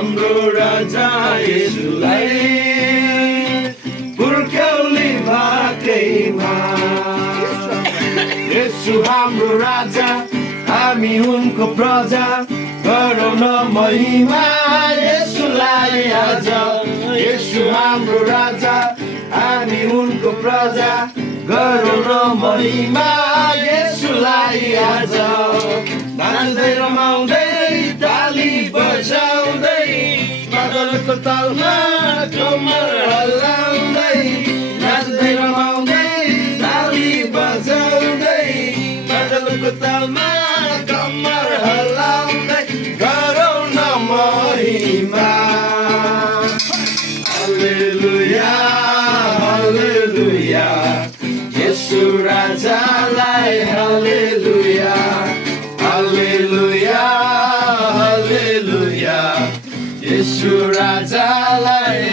हाम्रो राजा येशूलाई पुर्ख्यौली भाकैमा येशू हाम्रो राजा हामी उनको प्रजा गरौँ न महिमा येशूलाई आज येशू हाम्रो राजा हामी उनको प्रजा गरौँ न महिमा येशूलाई आज नाच्दै रमाउँदै ताली बजाउँदै मादलको तालमा कम्मर हल्लाउँदै नाच्दै रमाउँदै ताली बजाउँदै मादलको तालमा कम्मर हल्लाउँदै गरौँ न महिमा हालेलुया हालेलुया येशू राजालाई हालेलुया हालेलुया हालेलुया येशू राजालाई